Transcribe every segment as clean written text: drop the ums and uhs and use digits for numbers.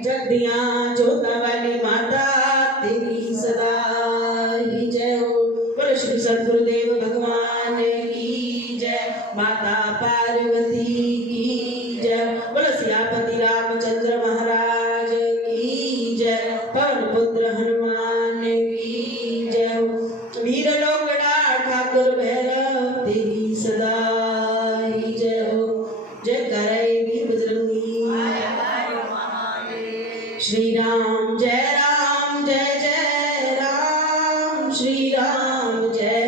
जगदिया जोता वाली माता तेरी सदा ही जय हो। बोलो श्री सद्गुरुदेव भगवान की जय। माता पार्वती की जय। बोलो सियापति रामचंद्र महाराज की जय। पवन पुत्र हनुमान की जय हो। वीर लोकड़ा ठाकुर भैरव तेरी सदा ही जय हो। जय करे वीर बजरंगी। श्री राम जय जय राम। श्री राम जय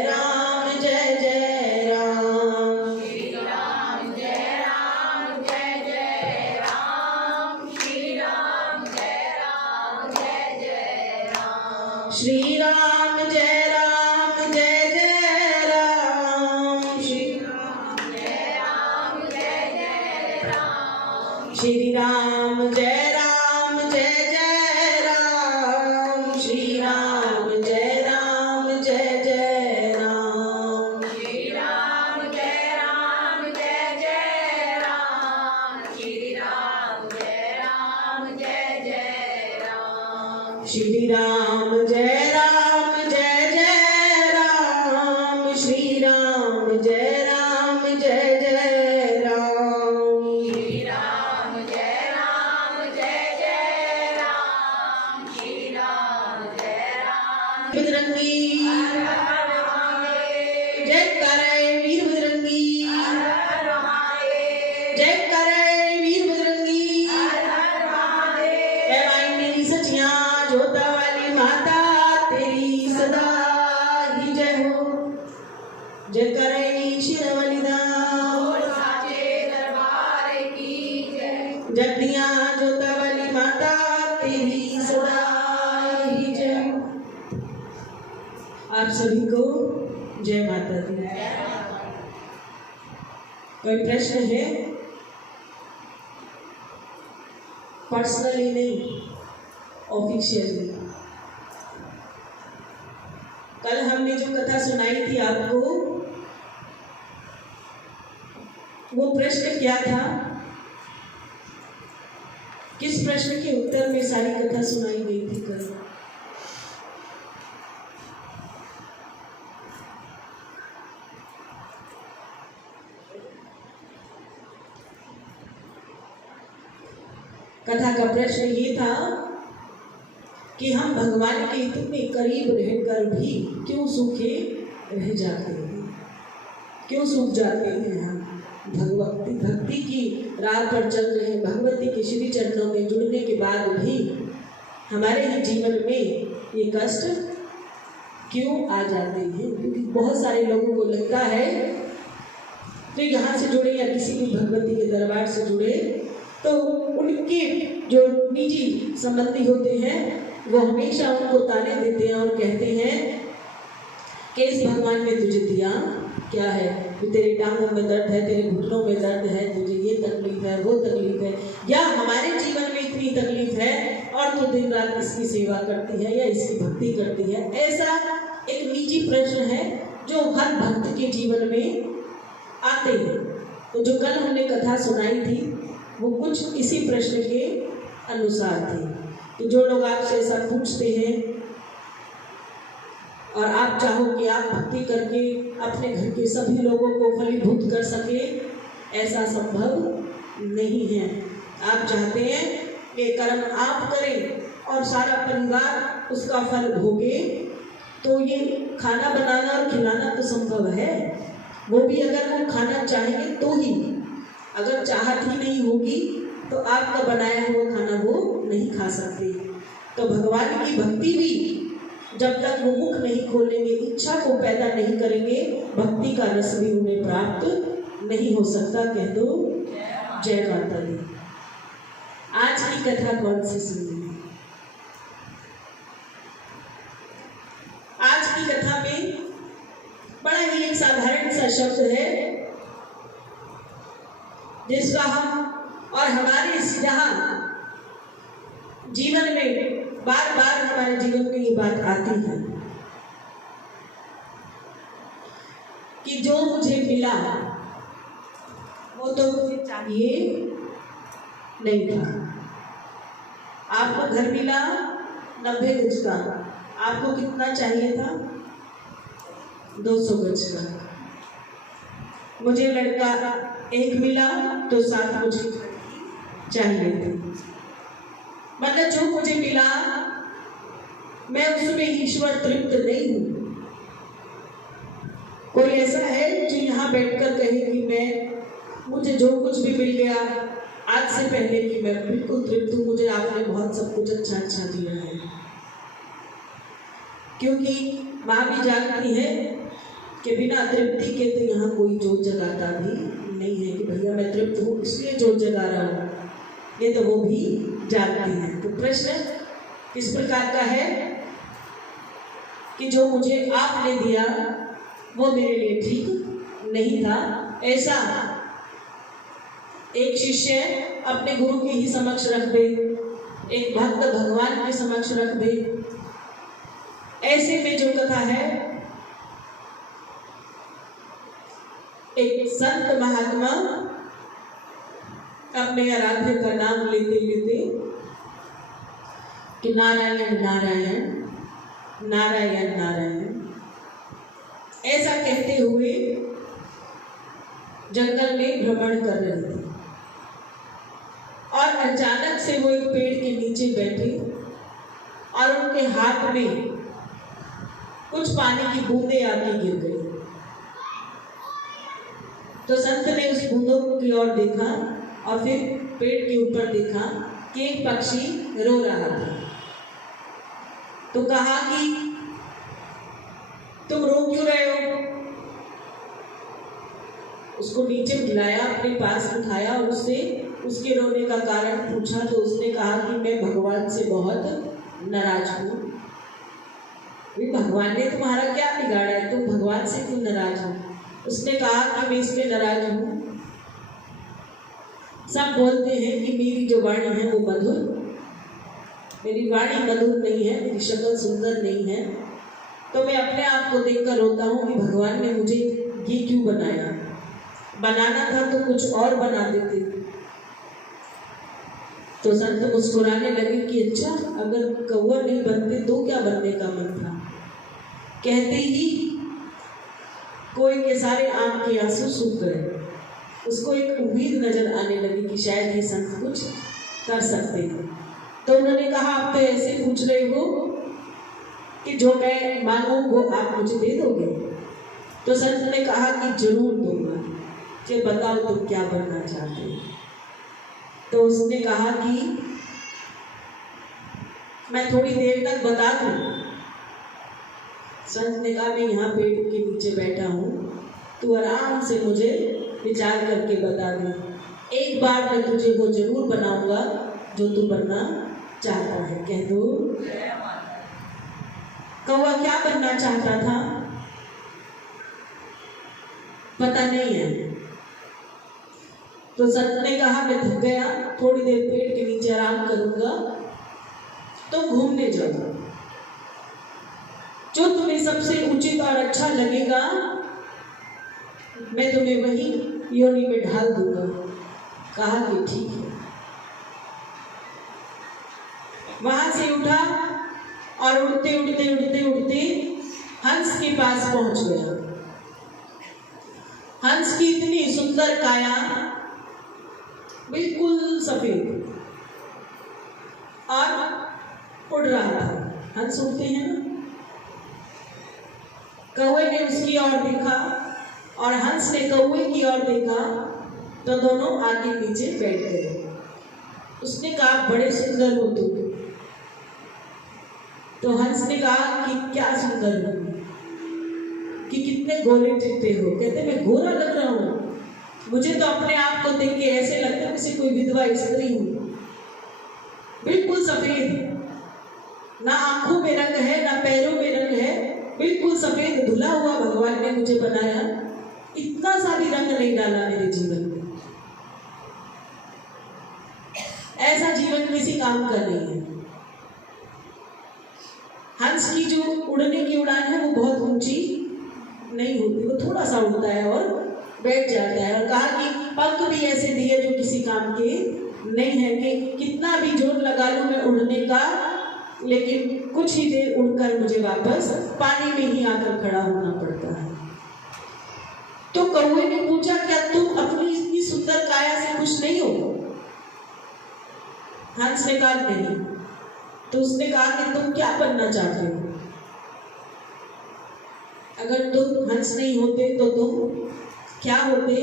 जय राम। श्री राम जय जय राम। श्री राम जय जय राम। श्री राम जय जय राम। श्री राम जय राम। श्री राम जय श्री राम जय जय राम। श्री राम जय जय राम। श्री राम जय जय राम। श्री राम जय बजरंगी जय करे वीर बजरंगी। जय करे वीर बजरंगी। ए भाई मेरी सचिया जोता वाली माता तेरी सदा ही जय हो। जय करे शिरवली दास साचे दरबार की जय। जगदिया जोता वाली माता तेरी सदा ही जय हो। आप सभी को जय माता दी। कोई प्रश्न है? पर्सनली नहीं, ऑफिशियली। कल हमने जो कथा सुनाई थी आपको, वो प्रश्न क्या था? किस प्रश्न के उत्तर में सारी कथा सुनाई गई थी कल? कथा का प्रश्न ये था कि हम भगवान के इतने करीब रहकर भी क्यों सूखे रह जाते हैं, क्यों सूख जाते हैं। हम भक्ति की राह पर चल रहे हैं, भगवती के श्री चरणों में जुड़ने के बाद भी हमारे ही जीवन में ये कष्ट क्यों आ जाते हैं। क्योंकि बहुत सारे लोगों को लगता है तो यहाँ से जुड़े या किसी भी भगवती के दरबार से जुड़े तो उनके जो निजी संबंधी होते हैं वो हमेशा उनको ताने देते हैं और कहते हैं कि इस भगवान ने तुझे दिया क्या है, तेरे टांगों में दर्द है, तेरे घुटनों में दर्द है, तुझे ये तकलीफ है, वो तकलीफ है, या हमारे जीवन में इतनी तकलीफ है और तू दिन रात इसकी सेवा करती है या इसकी भक्ति करती है। ऐसा एक निजी प्रश्न है जो हर भक्त के जीवन में आते हैं। तो जो कल हमने कथा सुनाई थी वो कुछ इसी प्रश्न के अनुसार थी। तो जो लोग आपसे ऐसा पूछते हैं और आप चाहो कि आप भक्ति करके अपने घर के सभी लोगों को फलीभूत कर सके, ऐसा संभव नहीं है। आप चाहते हैं कि कर्म आप करें और सारा परिवार उसका फल भोगे, तो ये खाना बनाना और खिलाना तो संभव है। वो भी अगर वो खाना चाहेंगे तो ही, अगर चाहत ही नहीं होगी तो आपका बनाया हुआ खाना वो नहीं खा सकते। तो भगवान की भक्ति भी जब तक वो मुख नहीं खोलेंगे, इच्छा को पैदा नहीं करेंगे, भक्ति का रस भी उन्हें प्राप्त नहीं हो सकता। कह दो जय माता दी। आज की कथा कौन सी सुनी? आज की कथा में बड़ा ही एक साधारण सा शब्द है जिसका हम और हमारे जहाँ जीवन में बार बार हमारे जीवन में ये बात आती है कि जो मुझे मिला वो तो चाहिए नहीं था। आपको घर मिला 90 गज का, आपको कितना चाहिए था? 200 गज का। मुझे लड़का एक मिला तो 7 मुझे चाहिए थे। मतलब जो मुझे मिला मैं उसमें ईश्वर तृप्त नहीं हूँ। कोई ऐसा है जो यहाँ बैठकर कहे कि मुझे जो कुछ भी मिल गया आज से पहले कि मैं बिल्कुल तृप्त हूँ, मुझे आपने बहुत सब कुछ अच्छा अच्छा दिया है। क्योंकि माँ भी जानती है कि बिना तृप्ति के तो यहाँ कोई जोत जगाता भी नहीं है कि भैया मैं तृप्त हूँ इसलिए जोत जगा रहा हूँ, ये तो वो भी जानती है। तो प्रश्न किस प्रकार का है कि जो मुझे आपने दिया वो मेरे लिए ठीक नहीं था। ऐसा एक शिष्य अपने गुरु के ही समक्ष रख दे, एक भक्त भगवान के समक्ष रख दे। ऐसे में जो कथा है, एक संत महात्मा अपने आराध्य का नाम लेते लेते कि नारायण नारायण नारायण नारायण ऐसा कहते हुए जंगल में भ्रमण कर रहे थे। और अचानक से वो एक पेड़ के नीचे बैठे और उनके हाथ में कुछ पानी की बूंदें आके गिर गई। तो संत ने उस बूंदों की ओर देखा और फिर पेड़ के ऊपर देखा कि एक पक्षी रो रहा था। तो कहा कि तुम रो क्यों रहे हो? उसको नीचे बुलाया, अपने पास उठाया और उससे उसके रोने का कारण पूछा। तो उसने कहा कि मैं भगवान से बहुत नाराज हूँ। भगवान ने तुम्हारा क्या बिगाड़ा है, तुम भगवान से क्यों नाराज हो? उसने कहा कि मैं इसलिए नाराज हूँ, सब बोलते हैं कि मेरी जो वाणी है वो मधुर, मेरी वाणी मधुर नहीं है, मेरी शक्ल सुंदर नहीं है, तो मैं अपने आप को देखकर रोता हूँ कि भगवान ने मुझे ये क्यों बनाया, बनाना था तो कुछ और बना देते। तो संत मुस्कुराने लगे कि अच्छा, अगर कौवा नहीं बनते तो क्या बनने का मन था। कहते ही कोई के सारे आंख के आंसू सूख गए। उसको एक उम्मीद नजर आने लगी कि शायद ये संत कुछ कर सकते हैं। तो उन्होंने कहा, आप तो ऐसे पूछ रहे हो कि जो मैं मांगू वो आप मुझे दे दोगे? तो संत ने कहा कि जरूर दूंगा, कि बताओ तुम क्या बनना चाहते हो। तो उसने कहा कि मैं थोड़ी देर तक बता दूं। संत ने कहा, मैं यहाँ पेड़ के नीचे बैठा हूँ, तू आराम से मुझे विचार करके बता दे। एक बार मैं तुझे वो जरूर बनाऊंगा जो तू बनना चाहता है। कह दो। कौवा क्या बनना चाहता था पता नहीं है। तो संत ने कहा, मैं थक गया, थोड़ी देर पेड़ के नीचे आराम करूंगा, तो घूमने जाऊंगा, जो तुम्हें सबसे उचित और अच्छा लगेगा मैं तुम्हें वही योनि में ढाल दूंगा। कहा कि ठीक है। वहां से उठा और उड़ते उड़ते उड़ते उड़ते हंस के पास पहुंच गया। हंस की इतनी सुंदर काया, बिल्कुल सफेद, और उड़ रहा था। हंस उड़ते हैं ना। कौवे ने उसकी ओर देखा और हंस ने कौवे की ओर देखा, तो दोनों आगे नीचे बैठ गए। उसने कहा, बड़े सुंदर हो तुम। तो हंस ने कहा कि क्या सुंदर हो, कि कितने गोरे चिट्टे हो। कहते मैं गोरा लग रहा हूँ, मुझे तो अपने आप को देख के ऐसे लगता है जैसे कोई विधवा स्त्री हूँ। बिल्कुल सफेद, ना आंखों में रंग है ना पैरों में रंग है, बिल्कुल सफेद धुला हुआ भगवान ने मुझे बनाया। इतना सा भी रंग नहीं डाला मेरे जीवन में। ऐसा जीवन किसी काम का नहीं है। हंस की जो उड़ने की उड़ान है वो बहुत ऊंची नहीं होती, वो थोड़ा सा उड़ता है और बैठ जाता है। और कहा कि पंख भी ऐसे दिए जो किसी काम के नहीं है, कि कितना भी जोर लगा लूं मैं उड़ने का, लेकिन कुछ ही देर उड़कर मुझे वापस पानी में ही आकर खड़ा होना पड़ता है। तो कौवे ने पूछा, क्या तुम अपनी इतनी सुंदर काया से खुश नहीं हो? हंस ने कहा नहीं। तो उसने कहा कि तुम क्या बनना चाहते हो? अगर तुम हंस नहीं होते तो तुम क्या होते?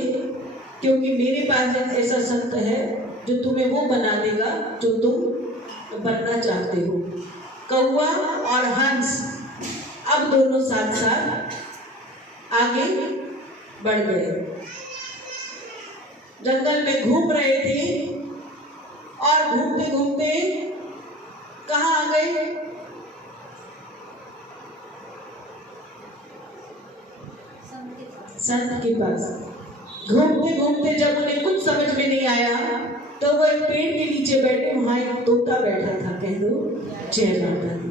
क्योंकि मेरे पास एक ऐसा संत है जो तुम्हें वो बना देगा जो तुम बनना चाहते हो। कौवा और हंस अब दोनों साथ साथ आगे बढ़ गए। जंगल में घूम रहे थे और घूमते घूमते कहाँ आ गए? संत के पास। घूमते घूमते जब उन्हें कुछ समझ में नहीं आया तो वो एक पेड़ के नीचे बैठे, वहां एक तोता बैठा था। कह दो जय माता दी।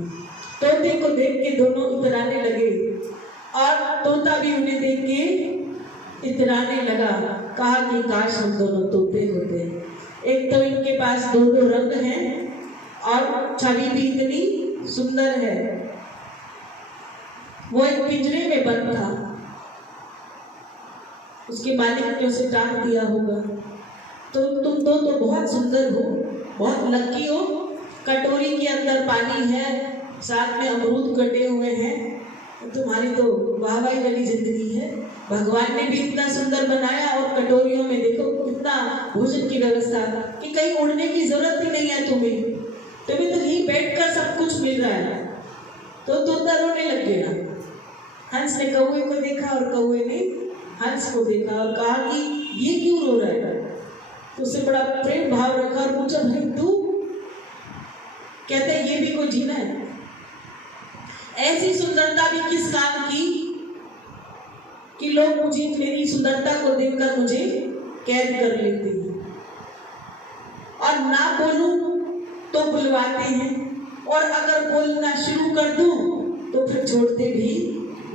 तोते को देख के दोनों इतराने लगे और तोता भी उन्हें देख के इतराने लगा। कहा कि काश हम दोनों तोते होते। एक तो इनके पास दो दो रंग हैं और छवि भी इतनी सुंदर है। वो एक पिंजरे में बंद था, उसके मालिक ने उसे टांग दिया होगा। तो तुम दो तो बहुत सुंदर हो, बहुत लकी हो। कटोरी के अंदर पानी है, साथ में अमरूद कटे हुए हैं। तुम्हारी तो वाहवाही वाली जिंदगी है। भगवान ने भी इतना सुंदर बनाया और कटोरियों में देखो कितना भोजन की व्यवस्था, कि कहीं उड़ने की जरूरत ही नहीं है तुम्हें तो यहीं बैठकर सब कुछ मिल रहा है। तो तोता रोने लग गया। हंस ने कौवे को देखा और कौवे ने हंस को देखा और कहा कि ये क्यों रो रहा है? तो उसे बड़ा प्रेम भाव रखा और पूछा, भाई तू? कहता है ये भी कोई जीना है? ऐसी सुंदरता भी किस काम की कि लोग मुझे मेरी सुंदरता को देखकर मुझे कैद कर लेते हैं और ना बोलूं तो बुलवाते हैं, और अगर बोलना शुरू कर दूं तो फिर छोड़ते भी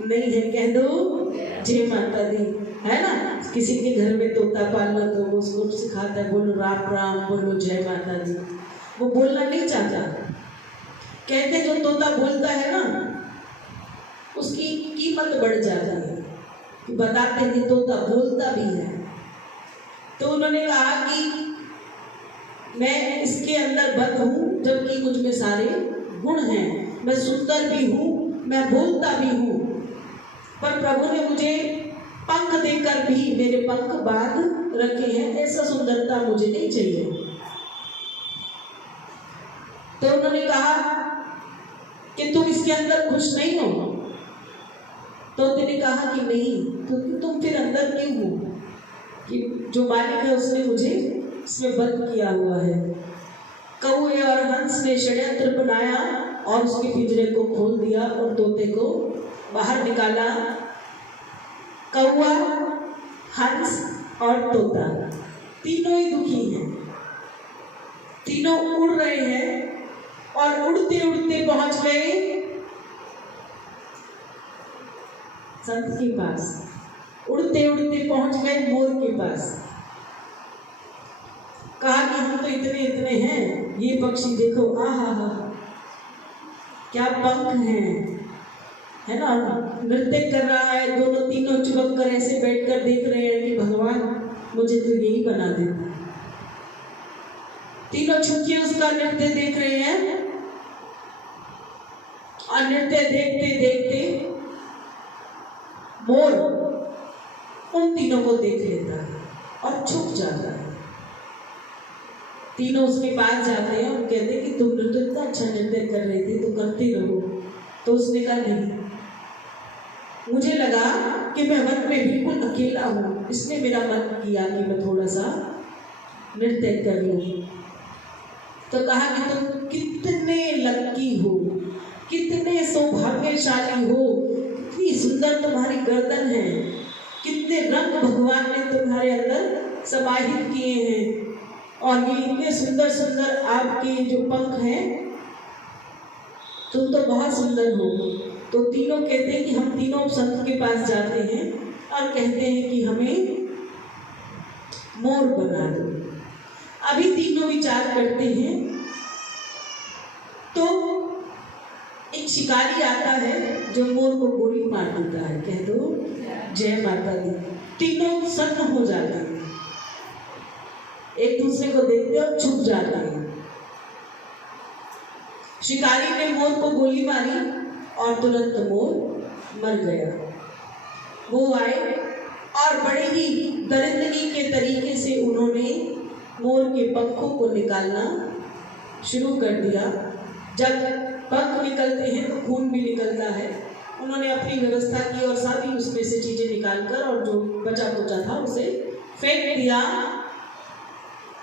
नहीं है। कह दो जय माता दी। है ना, किसी के घर में तोता पाल लो तो उसको सिखाता है बोलो राम राम, बोलो जय माता दी। वो बोलना नहीं चाहता। कहते जो तोता बोलता है ना उसकी कीमत बढ़ जाती है, कि बताते हैं तोता बोलता भी है। तो उन्होंने कहा कि मैं इसके अंदर बंद हूँ, जबकि मुझ में सारे गुण हैं। मैं सुंदर भी हूँ, मैं बोलता भी हूँ, पर प्रभु ने मुझे पंख देकर भी मेरे पंख बांध रखे हैं। ऐसा सुंदरता मुझे नहीं चाहिए। तो उन्होंने कहा कि तुम इसके अंदर खुश नहीं हो? तो उसने कहा कि नहीं। तो तुम फिर अंदर क्यों हो? कि जो मालिक है उसने मुझे इसमें बंद किया हुआ है। कौवे और हंस ने षड्यंत्र बनाया और उसके पिंजरे को खोल दिया और तोते को बाहर निकाला। कौवा, हंस और तोता तीनों ही दुखी हैं। तीनों उड़ रहे हैं और उड़ते उड़ते पहुंच गए संत के पास। उड़ते उड़ते पहुंच गए मोर के पास। कहा कि हम तो इतने इतने हैं, ये पक्षी देखो, आहा हा, क्या पंख हैं, है ना, नृत्य कर रहा है। दोनों तीनों चिपक कर ऐसे बैठकर देख रहे हैं कि भगवान मुझे तो यही बना देता। तीनों छुप के उसका नृत्य देख रहे हैं और नृत्य देखते देखते मोर उन तीनों को देख लेता है और छुप जाता है। तीनों उसके पास जाते हैं और कहते हैं कि तुम तो इतना अच्छा नृत्य कर रहे थे, तो करते रहो। तो उसने कहा नहीं, मुझे लगा कि मैं वन में बिल्कुल अकेला हूँ, इसने मेरा मन किया कि मैं थोड़ा सा नृत्य कर लूँ। तो कहा कि तुम कितने लकी हो, कितने सौभाग्यशाली हो, कितनी सुंदर तुम्हारी गर्दन है, कितने रंग भगवान ने तुम्हारे अंदर समाहित किए हैं, और ये इतने सुंदर सुंदर आपके जो पंख हैं, तुम तो बहुत सुंदर हो। तो तीनों कहते हैं कि हम तीनों संत के पास जाते हैं और कहते हैं कि हमें मोर बना दो। अभी तीनों विचार करते हैं तो एक शिकारी आता है जो मोर को गोली मार देता है। कह दो जय माता दी। तीनों सन्न हो जाते हैं, एक दूसरे को देखते और छुप जाते हैं। शिकारी ने मोर को गोली मारी और तुरंत मोर मर गया। वो आए और बड़े ही दरिंदगी के तरीके से उन्होंने मोर के पंखों को निकालना शुरू कर दिया। जब पंख निकलते हैं तो खून भी निकलता है। उन्होंने अपनी व्यवस्था की और सारी उसमें से चीजें निकालकर और जो बचा कुचा था उसे फेंक दिया।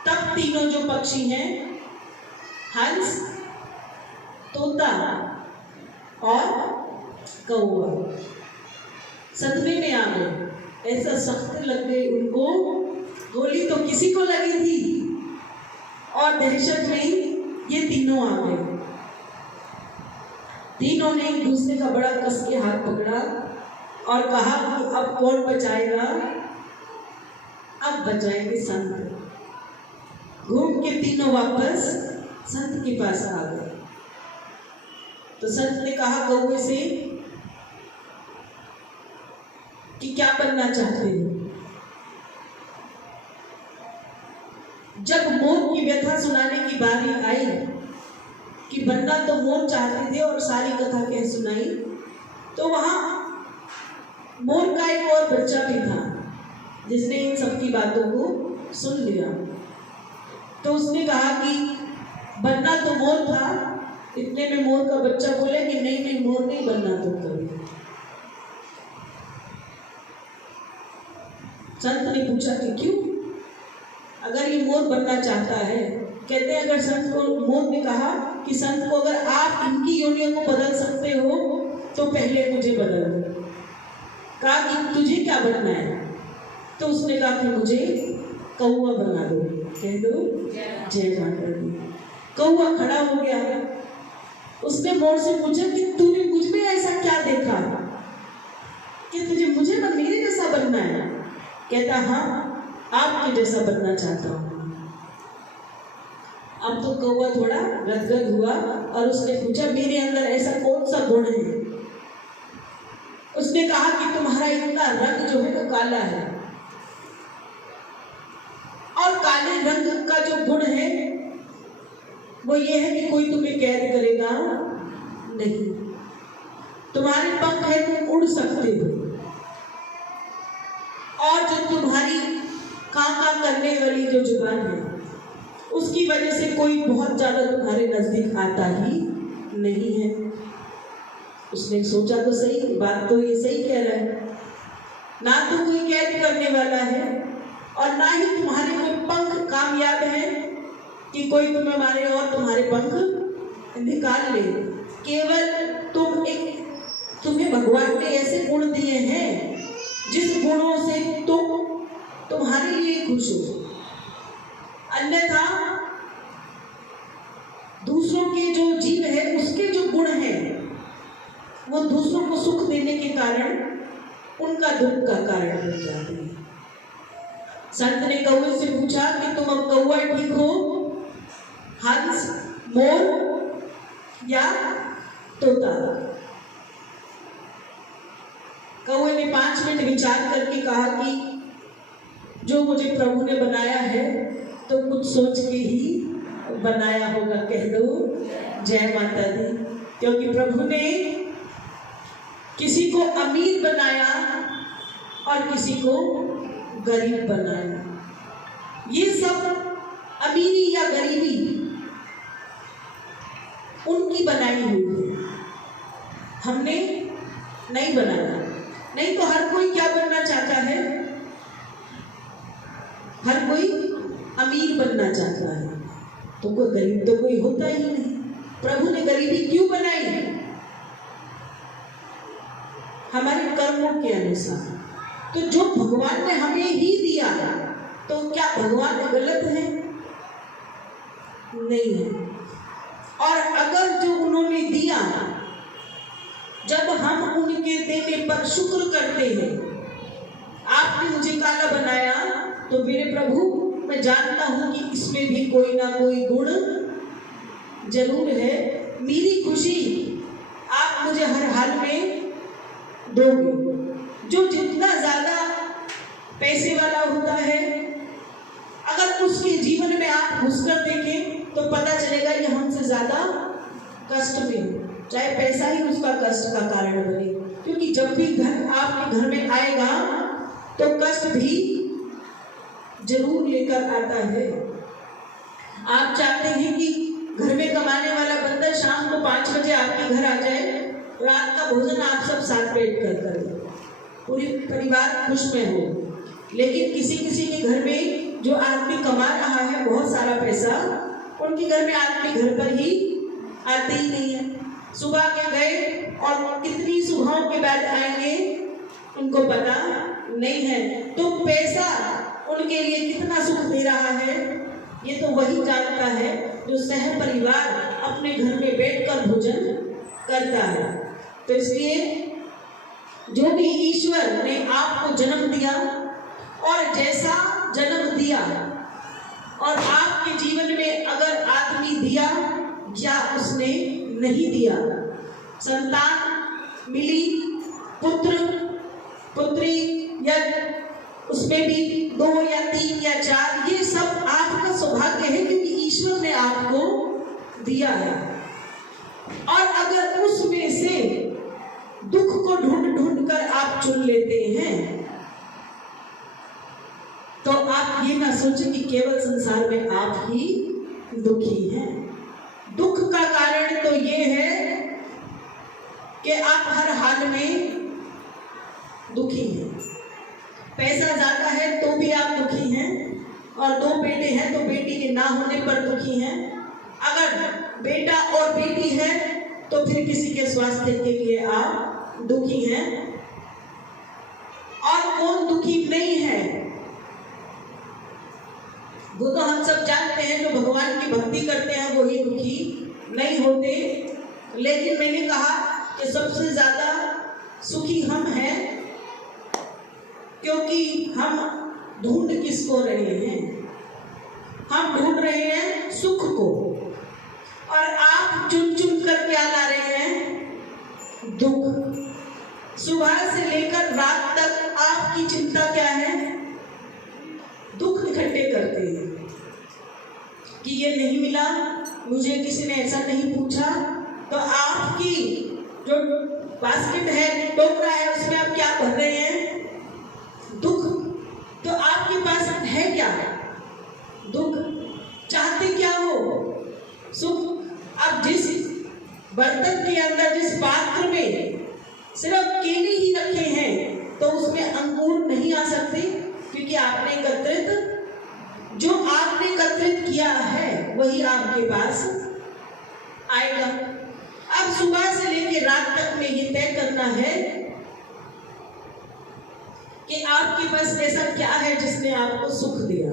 तब तीनों जो पक्षी हैं, हंस, तोता और कौवा, सदमे में आ गए। ऐसा सख्त लग गई उनको। गोली तो किसी को लगी थी और दहशत में ये तीनों आ गए। तीनों ने एक दूसरे का बड़ा कस के हाथ पकड़ा और कहा कि अब कौन बचाएगा? अब बचाएंगे संत। घूम के तीनों वापस संत के पास आ गए। तो संत ने कहा कौवे से कि क्या बनना चाहते हो? जब मोर की व्यथा सुनाने की बारी आई कि बनना तो मोर चाहते थे और सारी कथा कह सुनाई, तो वहां मोर का एक और बच्चा भी था जिसने इन सबकी बातों को सुन लिया। तो उसने कहा कि बनना तो मोर था। इतने में मोर का बच्चा बोले कि नहीं नहीं, मोर नहीं बनना तुम कभी। संत ने पूछा कि क्यों? अगर ये मोर बनना चाहता है, कहते हैं अगर संत को, मोर ने कहा कि संत को अगर आप इनकी योनियों को बदल सकते हो तो पहले मुझे बदल दो। कहा कि तुझे क्या बनना है? तो उसने कहा कि मुझे कौवा बना दो। कह दो जय माता दी। कौवा खड़ा हो गया। उसने मोर से पूछा कि तूने मुझ में ऐसा क्या देखा कि तुझे मेरे जैसा बनना है? कहता हाँ, आपके जैसा बनना चाहता हूँ। अब तो कौवा थोड़ा गदगद हुआ और उसने पूछा मेरे अंदर ऐसा कौन सा गुण है? उसने कहा कि तुम्हारा इतना रंग जो है वो काला है और काले रंग का जो गुण है वो ये है कि कोई तुम्हें कैद करेगा नहीं। तुम्हारे पंख है, तुम उड़ सकते हो और जो तुम्हारी काका करने वाली जो जुबान है उसकी वजह से कोई बहुत ज्यादा तुम्हारे नजदीक आता ही नहीं है। उसने सोचा तो सही, बात तो ये सही कह रहा है। ना तो कोई कैद करने वाला है और ना ही तुम्हारे कोई पंख कामयाब है कि कोई तुम्हें मारे और तुम्हारे पंख निकाल ले। केवल तुम्हें भगवान ने ऐसे गुण दिए हैं जिस गुणों से तुम्हारे लिए खुश हो। अन्यथा दूसरों के जो जीव है उसके जो गुण है वो दूसरों को सुख देने के कारण उनका दुख का कारण बन जाते हैं। संत ने कौवे से पूछा कि तुम अब कौवा ठीक हो, हंस, मोर या तोता? कौवे ने 5 मिनट विचार करके कहा कि जो मुझे प्रभु ने बनाया है तो कुछ सोच के ही बनाया होगा। कह दो जय माता दी। क्योंकि प्रभु ने किसी को अमीर बनाया और किसी को गरीब बनाया। ये सब अमीरी या गरीबी उनकी बनाई हुई है, हमने नहीं बनाया। नहीं तो हर कोई क्या बनना चाहता है? हर कोई अमीर बनना चाहता है, तो कोई गरीब तो कोई होता ही नहीं। प्रभु ने गरीबी क्यों बनाई? हमारे कर्मों के अनुसार। तो जो भगवान ने हमें ही दिया तो क्या भगवान गलत है? नहीं है। और अगर जो उन्होंने दिया, जब हम उनके देने पर शुक्र करते हैं, आपने मुझे काला बनाया तो मेरे प्रभु मैं जानता हूँ कि इसमें भी कोई ना कोई गुण जरूर है। मेरी खुशी आप मुझे हर हाल में दोगे। जो जितना ज्यादा पैसे वाला होता है, अगर उसके जीवन में आप घुसकर देखें तो पता चलेगा ये हमसे ज्यादा कष्ट में हो, चाहे पैसा ही उसका कष्ट का कारण बने। क्योंकि जब भी आपके घर में आएगा तो कष्ट भी जरूर लेकर आता है। आप चाहते हैं कि घर में कमाने वाला बंदा शाम को 5 बजे आपके घर आ जाए, रात का भोजन आप सब साथ बैठ कर करें, पूरी परिवार खुश में हो। लेकिन किसी किसी के घर में जो आदमी कमा रहा है बहुत सारा पैसा, उनके घर में आदमी घर पर ही आते ही नहीं है। सुबह के गए और कितनी सुबहों के बाद आएंगे उनको पता नहीं है। तो पैसा उनके लिए कितना सुख दे रहा है ये तो वही जानता है जो सह परिवार अपने घर में बैठकर भोजन करता है। तो इसलिए जो भी ईश्वर ने आपको जन्म दिया और जैसा जन्म दिया और आपके जीवन में अगर आदमी दिया या उसने नहीं दिया, संतान मिली, पुत्र पुत्री या उसमें भी 2 या 3 या 4, ये सब आपका सौभाग्य है क्योंकि ईश्वर ने आपको दिया है। और अगर उसमें से दुख को ढूंढ ढूंढ कर आप चुन लेते हैं तो आप ये ना सोचें कि केवल संसार में आप ही दुखी हैं। दुख का कारण तो ये है कि आप हर हाल में दुखी हैं। पैसा ज्यादा है तो भी आप दुखी हैं, और 2 बेटे हैं तो बेटी के ना होने पर दुखी हैं। अगर बेटा और बेटी है तो फिर किसी के स्वास्थ्य के लिए आप दुखी हैं। और कौन दुखी नहीं है? वो तो हम सब जानते हैं, जो भगवान की भक्ति करते हैं वो ही दुखी नहीं होते। लेकिन मैंने कहा कि सबसे ज्यादा सुखी हम हैं क्योंकि हम ढूंढ किसको रहे हैं? हम ढूंढ रहे हैं सुख को। और आप चुन चुन कर क्या ला रहे हैं? दुख। सुबह से लेकर रात तक आपकी चिंता क्या है? दुख इकट्ठे करते हैं कि ये नहीं मिला, मुझे किसी ने ऐसा नहीं पूछा। तो आपकी जो बास्केट है, टोकरा है, उसमें आप क्या भर रहे हैं? दुख। तो आपके पास है क्या? दुख। चाहते क्या हो? सुख। अब जिस बर्तन के अंदर, जिस पात्र में सिर्फ केले ही रखे हैं तो उसमें अंकुर नहीं आ सकते क्योंकि आपने जो आपने एकत्रित किया है वही आपके पास आएगा। अब सुबह से लेकर रात तक में ये तय करना है कि आपके पास ऐसा क्या है जिसने आपको सुख दिया।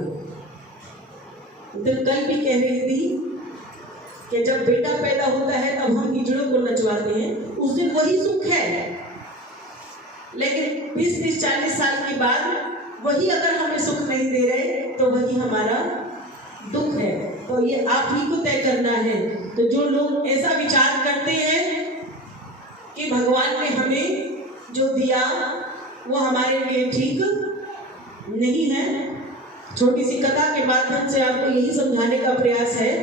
तो कल भी कह रही थी कि जब बेटा पैदा होता है तब हम हिजड़ों को नचवाते हैं, उस दिन वही सुख है। लेकिन 20-40 साल के बाद वही अगर हमें सुख नहीं दे रहे तो वही हमारा दुख है। तो ये आप ही को तय करना है। तो जो लोग ऐसा विचार करते हैं कि भगवान ने हमें जो दिया वो हमारे लिए ठीक नहीं है, छोटी सी कथा के माध्यम से आपको यही समझाने का प्रयास है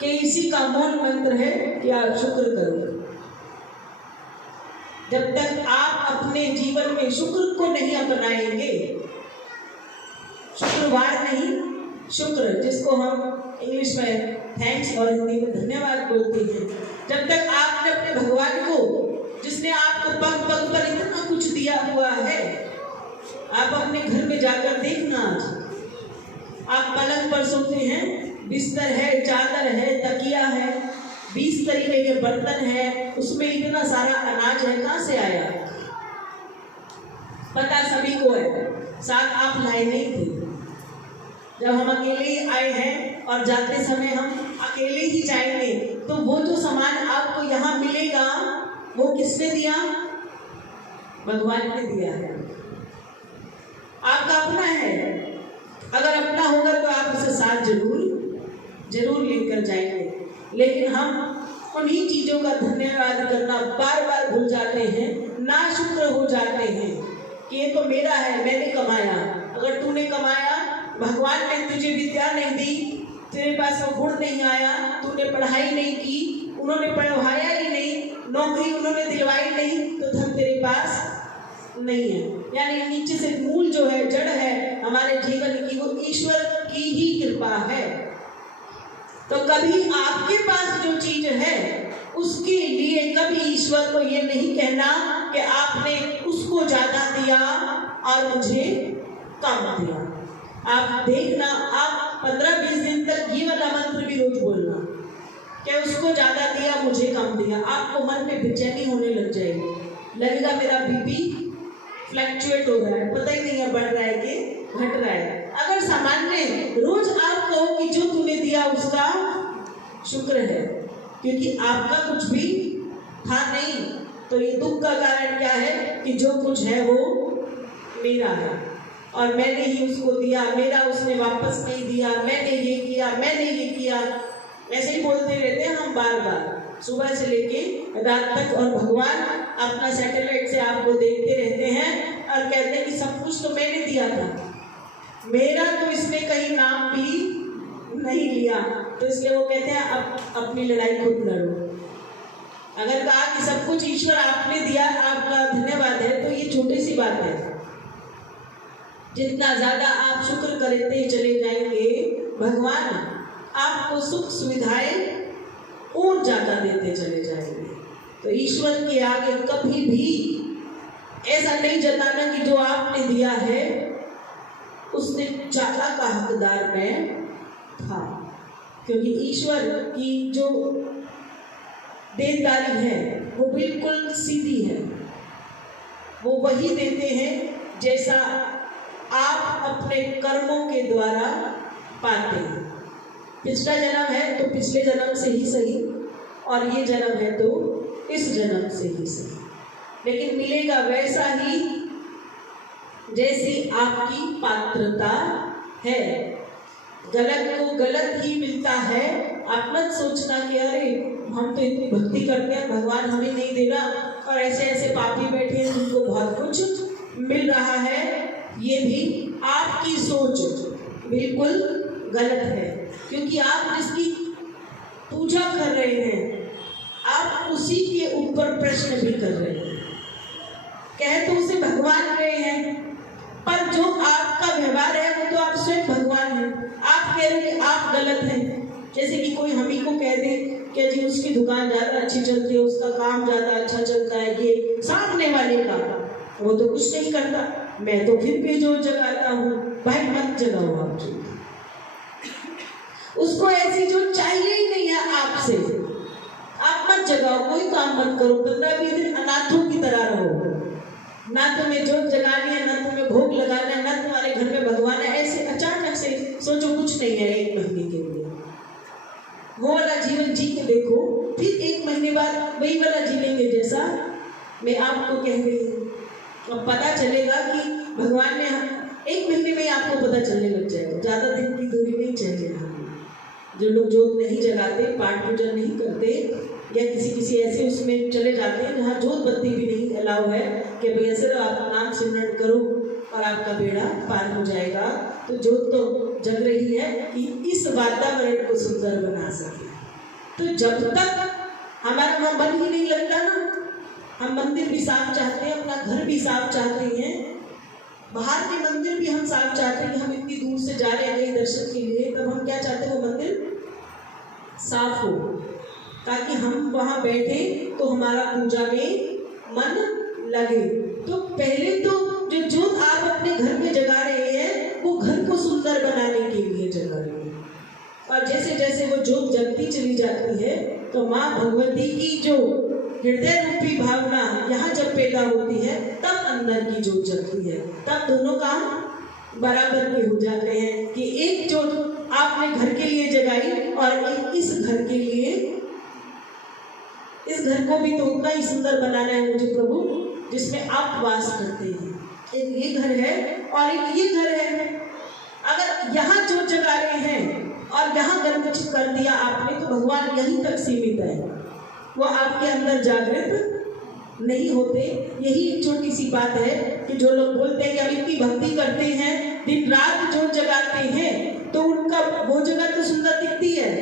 कि इसी का मूल मंत्र है कि आप शुक्र करो। जब तक आप अपने जीवन में शुक्र को नहीं अपनाएंगे, शुक्रवार नहीं, शुक्र जिसको हम इंग्लिश में थैंक्स और हिंदी में धन्यवाद बोलते हैं, जब तक आपने अपने भगवान को, जिसने आपको पग पग पर इतना कुछ दिया हुआ है, आप अपने घर में जाकर देखना। आज आप पलंग पर सोते हैं, बिस्तर है, चादर है, तकिया है, 20 तरीके के बर्तन है, उसमें इतना सारा अनाज है, कहाँ से आया? पता सभी को है, साथ आप लाए नहीं थे। जब हम अकेले ही आए हैं और जाते समय हम अकेले ही जाएंगे, तो वो जो सामान आपको यहाँ मिलेगा वो किसने दिया? भगवान ने दिया है। आपका अपना है। अगर अपना होगा तो आप उसे साथ जरूर लेकर जाएंगे। लेकिन हम उन्हीं चीजों का धन्यवाद करना बार बार भूल जाते हैं, नाशुक्र हो जाते हैं कि ये तो मेरा है, मैंने कमाया। अगर तूने कमाया, भगवान ने तुझे विद्या नहीं दी, तेरे पास वो गुण नहीं आया, तूने पढ़ाई नहीं की, उन्होंने पढ़वाया ही नहीं, नौकरी उन्होंने दिलवाई नहीं, तो धन तेरे पास नहीं है। यानी नीचे से मूल जो है, जड़ है हमारे जीवन की, वो ईश्वर की ही कृपा है। तो कभी आपके पास जो चीज है उसके लिए कभी ईश्वर को ये नहीं कहना कि आपने उसको ज्यादा दिया और मुझे कम दिया। आप देखना, आप 15-20 दिन तक ये वाला मंत्र भी रोज बोलना कि उसको ज्यादा दिया, मुझे कम दिया। आपको मन में बेचैनी होने लग जाएगी, लगेगा मेरा बीपी फ्लक्चुएट हो रहा है, पता ही नहीं है बढ़ रहा है कि घट रहा है। अगर सामान्य रोज आप कहो कि जो तूने दिया उसका शुक्र है, क्योंकि आपका कुछ भी था नहीं, तो ये दुख का कारण क्या है कि जो कुछ है वो मेरा है और मैंने ही उसको दिया, मेरा उसने वापस नहीं दिया, मैंने ये किया, मैंने ये किया। ऐसे ही बोलते रहते हैं हम बार बार, सुबह से लेके रात तक। और भगवान अपना सैटेलाइट से आपको देखते रहते हैं और कहते हैं कि सब कुछ तो मैंने दिया था, मेरा तो इसमें कहीं नाम भी नहीं लिया। तो इसलिए वो कहते हैं अब अपनी लड़ाई खुद लड़ो। अगर कहा कि सब कुछ ईश्वर आपने दिया, आपका धन्यवाद है, तो ये छोटी सी बात है। जितना ज्यादा आप शुक्र करते चले जाएंगे, भगवान आपको सुख सुविधाएं और ज्यादा देते चले जाएंगे। तो ईश्वर के आगे कभी भी ऐसा नहीं जताना कि जो आपने दिया है उसने ज्यादा का हकदार मैं था, क्योंकि ईश्वर की जो देनदारी है वो बिल्कुल सीधी है। वो वही देते हैं जैसा आप अपने कर्मों के द्वारा पाते हैं। पिछला जन्म है तो पिछले जन्म से ही सही, और ये जन्म है तो इस जन्म से ही सही, लेकिन मिलेगा वैसा ही जैसी आपकी पात्रता है। गलत को गलत ही मिलता है। आप मत सोचना कि अरे हम तो इतनी भक्ति करते हैं, भगवान हमें नहीं दे रहा, और ऐसे ऐसे पापी बैठे हैं जिनको बहुत कुछ मिल रहा है। ये भी आपकी सोच बिल्कुल गलत है, क्योंकि आप जिसकी पूजा कर रहे हैं आप उसी के ऊपर प्रश्न भी कर रहे हैं। कह तो उसे भगवान रहे हैं, पर जो आपका व्यवहार है वो तो आप स्वयं भगवान हैं। आप कह रहे हैं आप गलत हैं। जैसे कि कोई हम ही को कह दे कि जी उसकी दुकान ज़्यादा अच्छी चलती है, उसका काम ज़्यादा अच्छा चलता है, ये सामने वाले का वो तो कुछ नहीं करता, मैं तो फिर बेजोर जगाता हूँ। भाई मत जगाओ आप जी, उसको ऐसी जो चाहिए ही नहीं है आपसे, आप मत जगाओ, कोई काम मत करो। 15-20 दिन अनाथों की तरह रहो, ना तुम्हें जोत जगानी है, ना तुम्हें भोग लगाना है, ना तुम्हारे घर में भगवान है। ऐसे अचानक से सोचो कुछ नहीं है 1 महीने के लिए, वो वाला जीवन जी के देखो, फिर 1 महीने बाद वही वाला जी लेंगे जैसा मैं आपको कह रही हूँ। अब पता चलेगा कि भगवान ने 1 महीने में आपको पता चलने लग जाएगा। ज़्यादा दिन की दूरी नहीं चाहिए। जो लोग जोत नहीं जगाते, पाठ पूजन नहीं करते, या किसी ऐसे उसमें चले जाते हैं जहाँ जोत बत्ती भी नहीं अलाउ है कि भैया सिर्फ आप नाम सिमरन करो और आपका बेड़ा पार हो जाएगा, तो जोत तो जग रही है कि इस वातावरण को सुंदर बना सके। तो जब तक हमारा वहाँ मन ही नहीं लगता ना, हम मंदिर भी साफ चाहते हैं, अपना घर भी साफ चाहते हैं, बाहर के मंदिर भी हम साफ चाहते हैं कि हम इतनी दूर से जा रहे हैं कहीं दर्शन के लिए, तब हम क्या चाहते हैं वो मंदिर साफ हो, ताकि हम वहाँ बैठे तो हमारा पूजा में मन लगे। तो पहले तो जो जोत आप अपने घर में जगा रहे हैं वो घर को सुंदर बनाने के लिए जगा रहे हैं, और जैसे जैसे वो जोत जगती चली जाती है तो माँ भगवती की जो हृदय रूपी भावना यहाँ जब पैदा होती है तब अंदर की जोत जगती है। तब दोनों काम बराबर के हो जाते हैं कि एक जोत आपने घर के लिए जगाई और एक इस घर के लिए, इस घर को भी तो उतना ही सुंदर बनाना है मुझे प्रभु जिसमें आप वास करते हैं। एक ये घर है और एक ये घर है। अगर यहाँ जोत जगा रहे हैं और यहाँ गर्म कर दिया आपने, तो भगवान यहीं तक सीमित है, वो आपके अंदर जागृत नहीं होते। यही एक छोटी सी बात है कि जो लोग बोलते हैं कि हम इतनी भक्ति करते हैं, दिन रात जोत जगाते हैं, तो उनका वो जगह तो सुंदर दिखती है,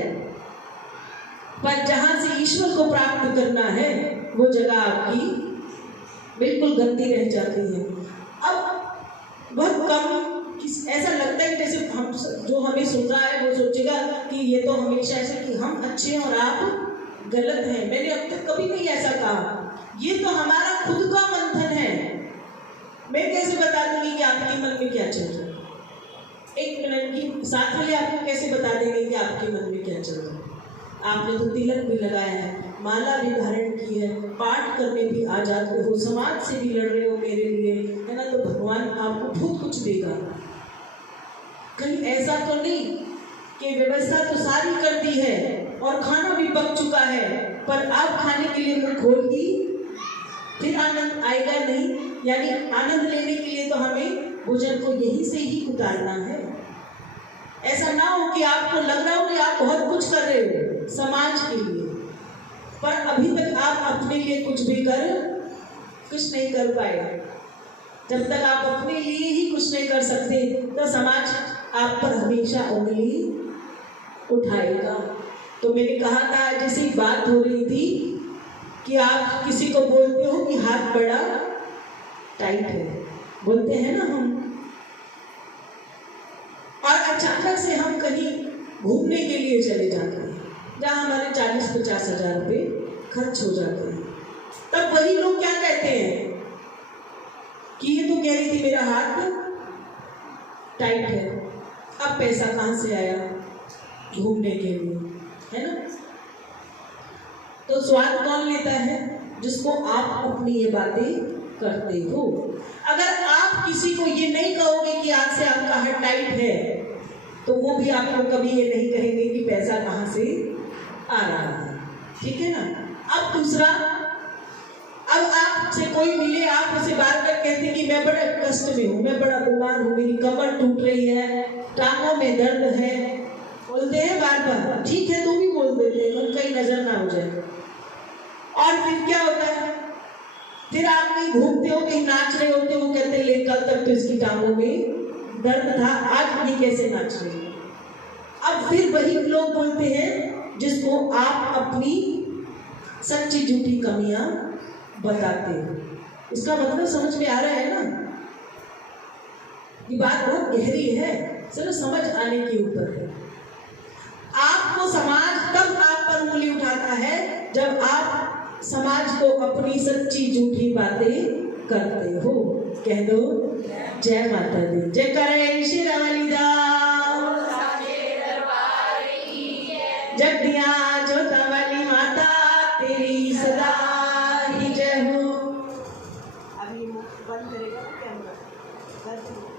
पर जहाँ से ईश्वर को प्राप्त करना है वो जगह आपकी बिल्कुल गंदी रह जाती है। अब बहुत कम ऐसा लगता है जैसे हम जो हमें सुन रहा है वो सोचेगा कि ये तो हमेशा ऐसे कि हम अच्छे हैं और आप गलत हैं। मैंने अब तक कभी नहीं ऐसा कहा, ये तो हमारा खुद का मंथन है। मैं कैसे बता दूंगी कि आपके मन में क्या चल रहा है? एक मिनट की साथ वाले आपको कैसे बता देंगे कि आपके मन में क्या चल रहा है? आपने तो तिलक भी लगाया है, माला भी धारण की है, पाठ करने भी आ जाते हो, समाज से भी लड़ रहे हो मेरे लिए, है ना, तो भगवान आपको बहुत कुछ देगा। कहीं ऐसा तो नहीं कि व्यवस्था तो सारी कर दी है और खाना भी पक चुका है, पर आप खाने के लिए मुंह खोल दी फिर आनंद आएगा नहीं। यानी आनंद लेने के लिए तो हमें भोजन को यहीं से ही उतारना है। ऐसा ना हो कि आपको लग रहा हो कि आप बहुत कुछ कर रहे हो समाज के लिए, पर अभी तक आप अपने लिए कुछ नहीं कर पाए। जब तक आप अपने लिए ही कुछ नहीं कर सकते तो समाज आप पर हमेशा उंगली उठाएगा। तो मैंने कहा था, जैसी बात हो रही थी कि आप किसी को बोलते हो कि हाथ बड़ा टाइट है, बोलते हैं ना हम, और अचानक से हम कहीं घूमने के लिए चले जाते हैं जहाँ हमारे 40-50 हज़ार रुपये खर्च हो जाते हैं। तब वही लोग क्या कहते हैं कि ये तो कह रही थी मेरा हाथ टाइट है, अब पैसा कहाँ से आया घूमने के लिए, है ना। तो स्वाद कौन लेता है? जिसको आप अपनी ये बातें करते हो। अगर आप किसी को ये नहीं कहोगे कि आज से आपका हाथ टाइट है, तो वो भी आपको कभी ये नहीं कहेंगे कि पैसा कहाँ से आ रहा है, ठीक है ना। अब दूसरा, अब आपसे कोई मिले, आप उसे बार बार कहते कि मैं बड़े कष्ट में हूँ, मैं बड़ा बीमार हूँ, मेरी कमर टूट रही है, टांगों में दर्द है, बोलते हैं बार बार, ठीक है तो भी बोल देते हैं, उनका ही नजर ना हो जाए। और फिर क्या होता है, फिर आप कहीं घूमते हो, कहीं नाच रहे होते हो, वो कहते ले कल तक तो इसकी टांगों में दर्द था, आज भी कैसे नाच रही है। अब फिर वही लोग बोलते हैं जिसको आप अपनी सच्ची झूठी कमियां बताते हो। इसका मतलब समझ में आ रहा है ना? ये बात बहुत गहरी है, सिर्फ समझ आने के ऊपर है। आपको समाज तब आप पर उंगली उठाता है जब आप समाज को अपनी सच्ची झूठी बातें करते हो। कह दो जय माता दी, जय करे श्री रवलीदा, जगदिया जोता वाली माता तेरी सदा ही जय हो। अभी बंद करेगा कैमरा।